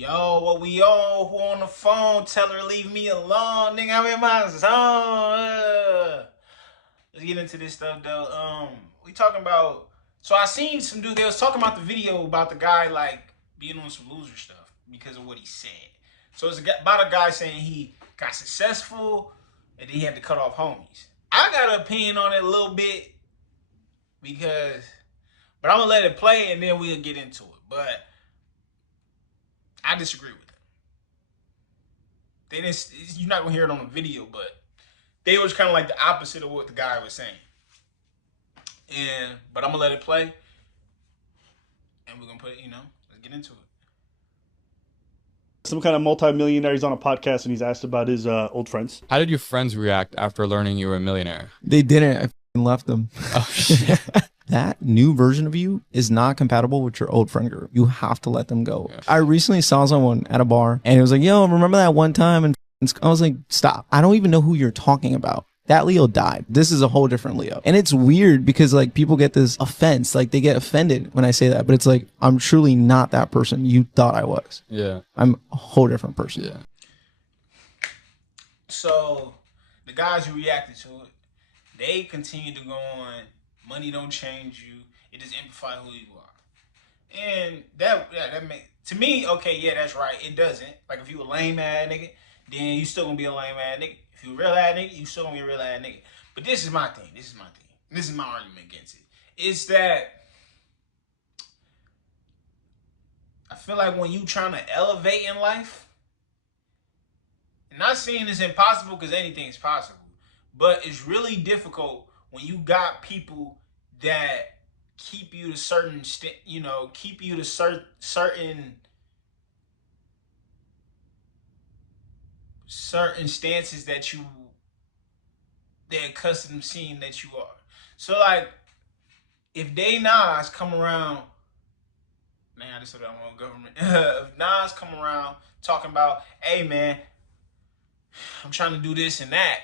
Yo, what we on? Who on the phone? Tell her leave me alone, nigga. I'm in my zone. Let's get into this stuff though. We talking about. So I seen some dude. They was talking about the video about the guy like being on some loser stuff because of what he said. So it's about a guy saying he got successful and then he had to cut off homies. I got an opinion on it a little bit because, but I'm gonna let it play and then we'll get into it. But I disagree with them. They didn't. You're not gonna hear it on the video, but they was kind of like the opposite of what the guy was saying. But I'm gonna let it play, and we're gonna put it. Let's get into it. Some kind of multi-millionaire. He's on a podcast and he's asked about his old friends. How did your friends react after learning you were a millionaire? They didn't. I f***ing left them. Oh, shit. That new version of you is not compatible with your old friend group. You have to let them go. Yeah. I recently saw someone at a bar and it was like, yo, remember that one time? And I was like, stop. I don't even know who you're talking about. That Leo died. This is a whole different Leo. And it's weird because like people get this offense, like they get offended when I say that, but it's like, I'm truly not that person you thought I was. Yeah. I'm a whole different person. Yeah. So the guys who reacted to it, they continue to go on. Money don't change you. It just amplifies who you are. And that makes, to me, okay, yeah, that's right. It doesn't. Like if you a lame ass nigga, then you still gonna be a lame ass nigga. If you a real ass nigga, you still gonna be a real ass nigga. But this is my thing. This is my argument against it. It's that I feel like when you trying to elevate in life, I'm not saying it's impossible because anything is possible, but it's really difficult when you got people that keep you to certain, keep you to certain stances that they're accustomed to seeing that you are. So like, if Nas come around, man, I just said I want government. If Nas come around talking about, hey man, I'm trying to do this and that,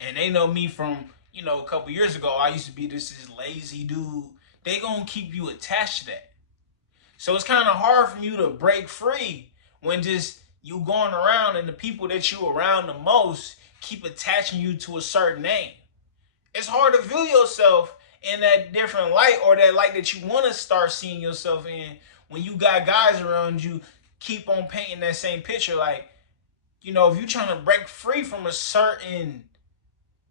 and they know me from, a couple years ago, I used to be this lazy dude. They gonna keep you attached to that. So it's kind of hard for you to break free when just you going around and the people that you around the most keep attaching you to a certain name. It's hard to view yourself in that different light or that light that you want to start seeing yourself in when you got guys around you keep on painting that same picture. Like, if you're trying to break free from a certain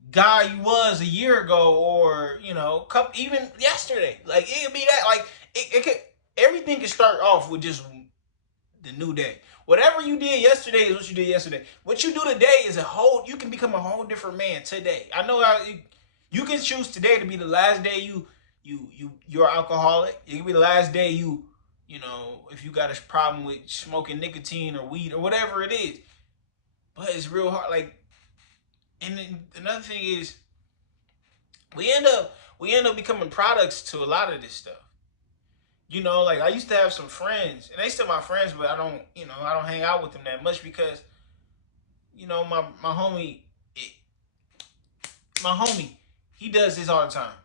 guy you was a year ago or, even yesterday, like it could be that, like it could, everything can start off with just the new day. Whatever you did yesterday is what you did yesterday. What you do today is you can become a whole different man today. I know you can choose today to be the last day you're alcoholic. It can be the last day if you got a problem with smoking nicotine or weed or whatever it is. But it's real hard. Like, and then another thing is we end up becoming products to a lot of this stuff. Like I used to have some friends, and they still my friends, but I don't hang out with them that much because, my homie, he does this all the time.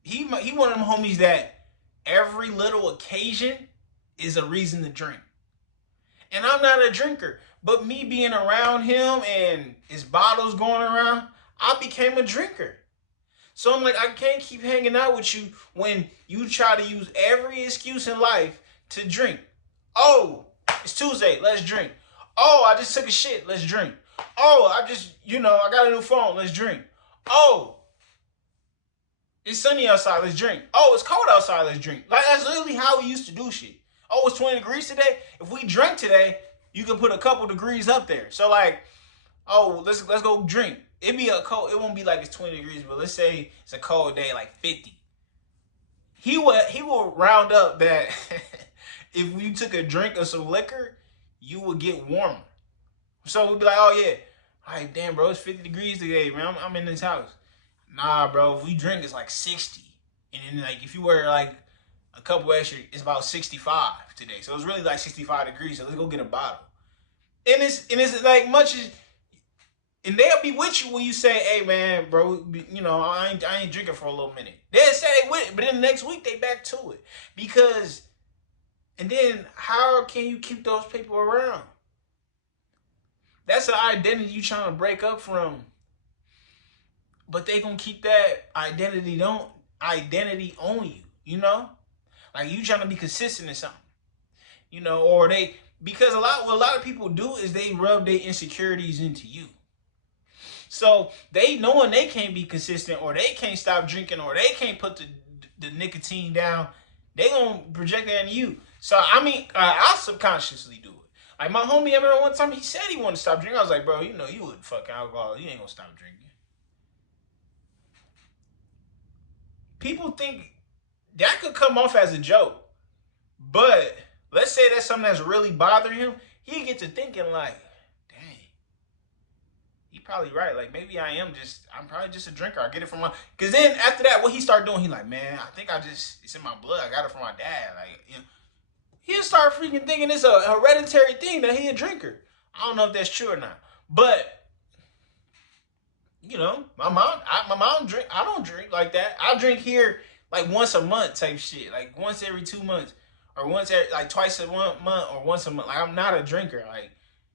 He one of them homies that every little occasion is a reason to drink. And I'm not a drinker, but me being around him and his bottles going around, I became a drinker. So I'm like, I can't keep hanging out with you when you try to use every excuse in life to drink. Oh, it's Tuesday, let's drink. Oh, I just took a shit, let's drink. Oh, I just, I got a new phone, let's drink. Oh, it's sunny outside, let's drink. Oh, it's cold outside, let's drink. Like, that's literally how we used to do shit. Oh, it's 20 degrees today. If we drank today, you can put a couple degrees up there. So like, oh, let's go drink. It won't be like it's 20 degrees, but let's say it's a cold day, like 50. He will round up that if you took a drink of some liquor, you would get warmer. So we'd be like, oh yeah, all right, damn bro, it's 50 degrees today, man. I'm in this house. Nah, bro, if we drink, it's like 60. And then like if you were like a couple extra, it's about 65 today. So it's really like 65 degrees. So let's go get a bottle. And it's like much as, and they'll be with you when you say, hey man, bro, I ain't drinking for a little minute. They'll say they with it, but then the next week they back to it. Because And then how can you keep those people around? That's an identity you trying to break up from. But they gonna keep that identity on you, you know? Like you trying to be consistent in something. You know, or they because what a lot of people do is they rub their insecurities into you. So they knowing they can't be consistent or they can't stop drinking or they can't put the nicotine down, they gonna project that on you. So I mean, I subconsciously do it. Like my homie, I remember one time he said he wanted to stop drinking. I was like, bro, you know you would fuck alcohol. You ain't gonna stop drinking. People think that could come off as a joke, but let's say that's something that's really bothering him. He get to thinking like, dang, he probably right. Like maybe I'm probably just a drinker. I get it from my. Cause then after that, what he started doing, he like, man, I think it's in my blood. I got it from my dad. Like, you know, he'll start freaking thinking it's a hereditary thing that he a drinker. I don't know if that's true or not, but you know, my mom drink. I don't drink like that. I drink here like once a month type shit. Like once every 2 months, or like twice a month, or once a month. Like I'm not a drinker. Like,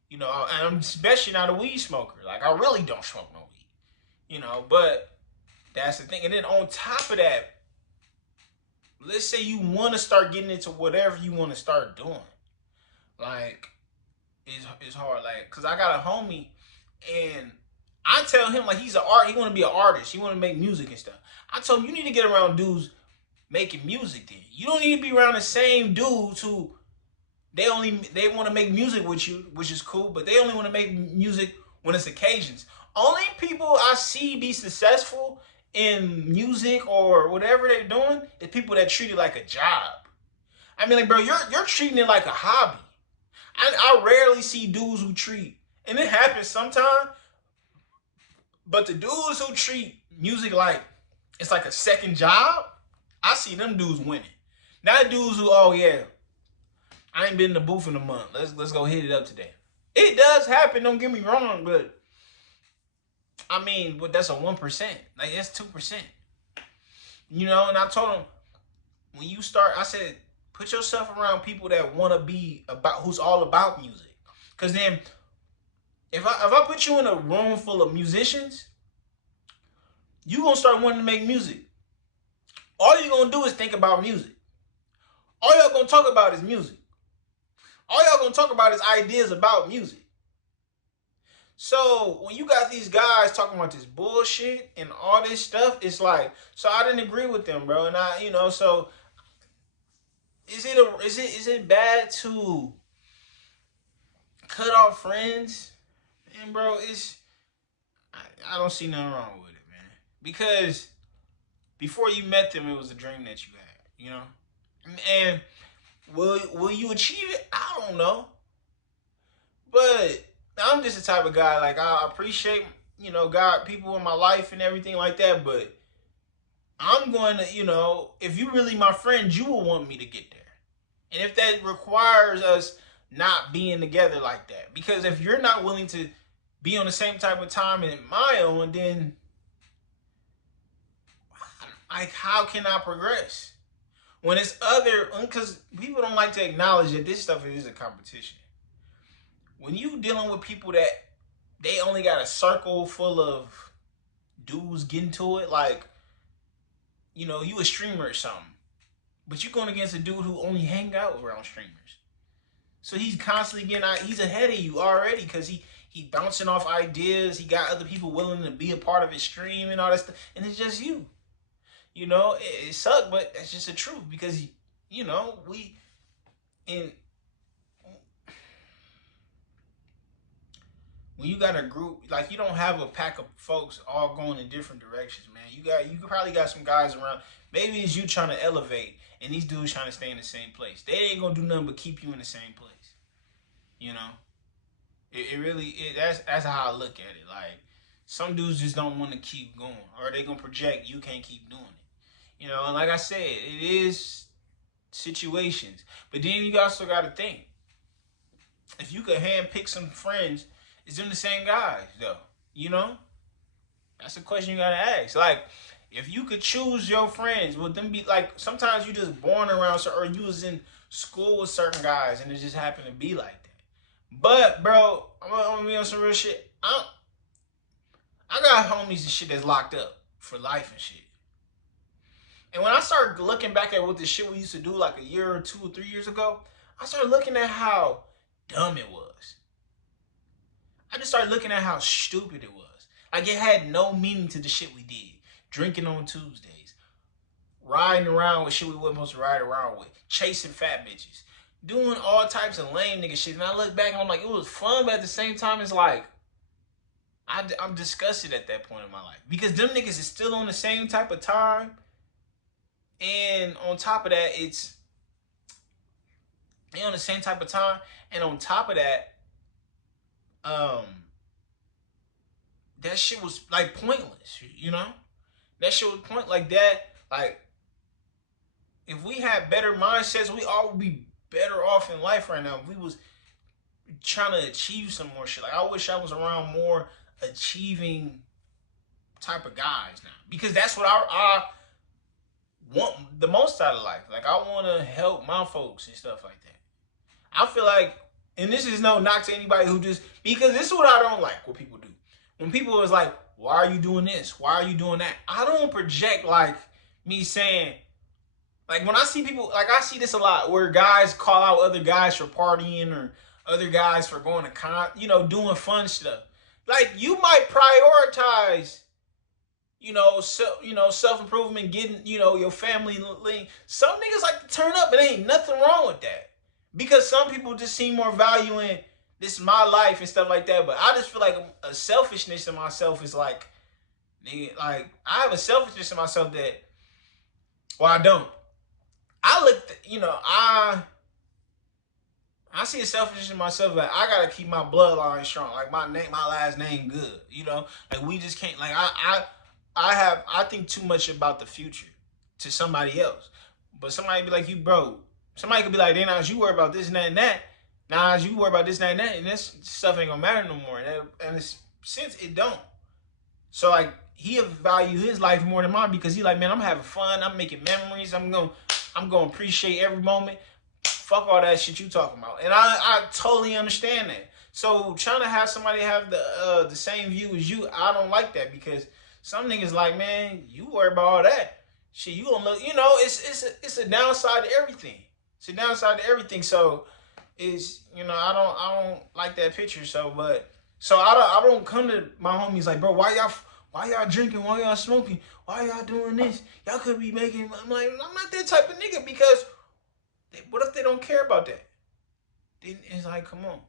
you know, and I'm especially not a weed smoker. Like I really don't smoke no weed. You know, but that's the thing. And then on top of that, let's say you want to start getting into whatever you want to start doing. Like it's hard. Like, cause I got a homie and I tell him like he want to be an artist. He want to make music and stuff. I told him you need to get around dudes making music. Then you don't need to be around the same dudes who they want to make music with you, which is cool, but they only want to make music when it's occasions. Only people I see be successful in music or whatever they're doing is people that treat it like a job. I mean, like, bro, you're treating it like a hobby. I rarely see dudes who treat, and it happens sometimes. But the dudes who treat music like it's like a second job, I see them dudes winning. Not dudes who, oh yeah, I ain't been in the booth in a month. Let's go hit it up today. It does happen, don't get me wrong, but I mean, but that's a 1%. Like that's 2%. You know, and I told him when you start, I said, put yourself around people that want to be about who's all about music. Cause then if I put you in a room full of musicians, you gonna start wanting to make music. All you're gonna do is think about music. All y'all gonna talk about is music. All y'all gonna talk about is ideas about music. So when you got these guys talking about this bullshit and all this stuff, it's like, so I didn't agree with them, bro. And I, you know, so is it bad to cut off friends? And bro, I don't see nothing wrong with it, man. Because before you met them, it was a dream that you had, you know? And will you achieve it? I don't know. But I'm just the type of guy, like, I appreciate, you know, God, people in my life and everything like that, but I'm going to, you know, if you really my friend, you will want me to get there. And if that requires us not being together like that, because if you're not willing to be on the same type of time in my own, then like how can I progress? When it's because people don't like to acknowledge that this stuff is a competition. When you dealing with people that they only got a circle full of dudes getting to it, like, you know, you a streamer or something, but you're going against a dude who only hang out around streamers. So he's constantly he's ahead of you already because he bouncing off ideas. He got other people willing to be a part of his stream and all that stuff. And it's just you. You know, it sucks, but that's just the truth because, you know, when you got a group, like you don't have a pack of folks all going in different directions, man. You probably got some guys around. Maybe it's you trying to elevate and these dudes trying to stay in the same place. They ain't gonna do nothing but keep you in the same place. You know? That's how I look at it. Like some dudes just don't want to keep going. Or they gonna project you can't keep doing it. You know, and like I said, it is situations. But then you also gotta think. If you could handpick some friends, is them the same guys though? You know? That's a question you gotta ask. Like, if you could choose your friends, would them be like sometimes you just born around or you was in school with certain guys, and it just happened to be like that. But bro, I'm gonna be on some real shit. I got homies and shit that's locked up for life and shit. And when I started looking back at what the shit we used to do like a year or 2 or 3 years ago, I started looking at how dumb it was. I just started looking at how stupid it was. Like, it had no meaning to the shit we did. Drinking on Tuesdays, riding around with shit we wasn't supposed to ride around with, chasing fat bitches, doing all types of lame nigga shit. And I look back and I'm like, it was fun, but at the same time, it's like, I'm disgusted at that point in my life. Because them niggas is still on the same type of time. And on top of that, they on the same type of time. And on top of that, that shit was like pointless, you know? That shit was like that. Like, if we had better mindsets, we all would be better off in life right now. If we was trying to achieve some more shit. Like, I wish I was around more achieving type of guys now. Because that's what I want the most out of life. Like, I want to help my folks and stuff like that. I feel like, and this is no knock to anybody who just, because this is what I don't like, what people do. When people is like, why are you doing this? Why are you doing that? I don't project like me saying, like when I see people, like I see this a lot where guys call out other guys for partying or other guys for going to doing fun stuff. Like, you might prioritize, self-improvement, getting, your family lean. Some niggas like to turn up, but ain't nothing wrong with that. Because some people just see more value in, this is my life and stuff like that. But I just feel like a selfishness in myself is like, nigga, like, I have a selfishness in myself that, well, I don't. I see a selfishness in myself that I gotta keep my bloodline strong. Like, my last name good. Like, we just can't, like, I think too much about the future to somebody else. But somebody be like, you bro. Somebody could be like, Nas, you worry about this and that and that. Nas, you worry about this and that and this stuff ain't gonna matter no more. And since it don't. So, like, he value his life more than mine because he like, man, I'm having fun. I'm making memories. I'm gonna appreciate every moment. Fuck all that shit you talking about. And I totally understand that. So, trying to have somebody have the same view as you, I don't like that because some niggas like, man, you worry about all that. Shit, you gonna look, it's a downside to everything. It's a downside to everything. So, I don't like that picture. So I don't come to my homies like, bro, why y'all drinking? Why y'all smoking? Why y'all doing this? Y'all could be making. I'm like, I'm not that type of nigga because what if they don't care about that? Then it's like, come on.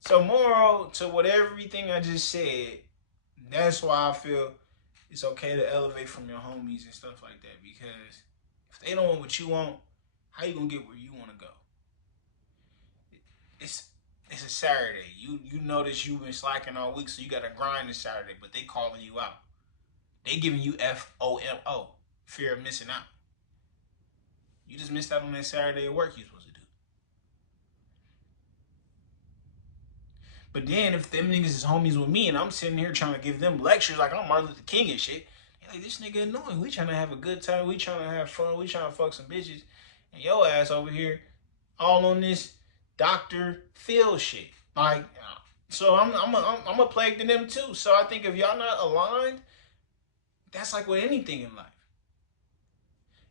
So moral to everything I just said, that's why I feel it's okay to elevate from your homies and stuff like that. Because if they don't want what you want, how you gonna get where you want to go? It's a Saturday. You notice you've been slacking all week, so you gotta grind this Saturday. But they calling you out. They giving you FOMO, fear of missing out. You just missed out on that Saturday at work you're supposed to do. But then if them niggas is homies with me and I'm sitting here trying to give them lectures like I'm Martin Luther King and shit, they're like, this nigga annoying. We trying to have a good time. We trying to have fun. We trying to fuck some bitches. And your ass over here all on this Dr. Phil shit. Like, so I'm a plague to them too. So I think if y'all not aligned, that's like with anything in life.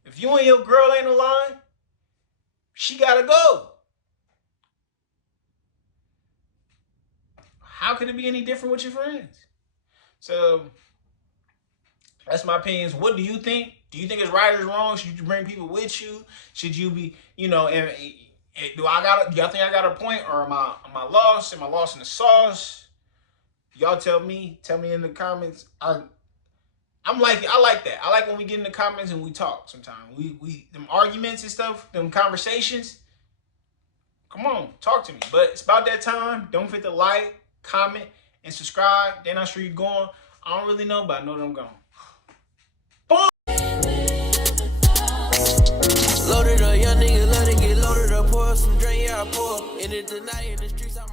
If you and your girl ain't aligned, she gotta go. How could it be any different with your friends? So that's my opinions. What do you think? Do you think it's right or wrong? Should you bring people with you? Should you be, do y'all think I got a point, or am I lost? Am I lost in the sauce? Y'all tell me in the comments. I like that. I like when we get in the comments and we talk sometimes. We them arguments and stuff, them conversations. Come on, talk to me. But it's about that time. Don't forget to like, comment, and subscribe. Then I'm sure you're going. I don't really know, but I know that I'm going. Boom! Loaded up, young nigga, love to get loaded up, pour some drink, yeah, I pour. In the night, in the streets, I'm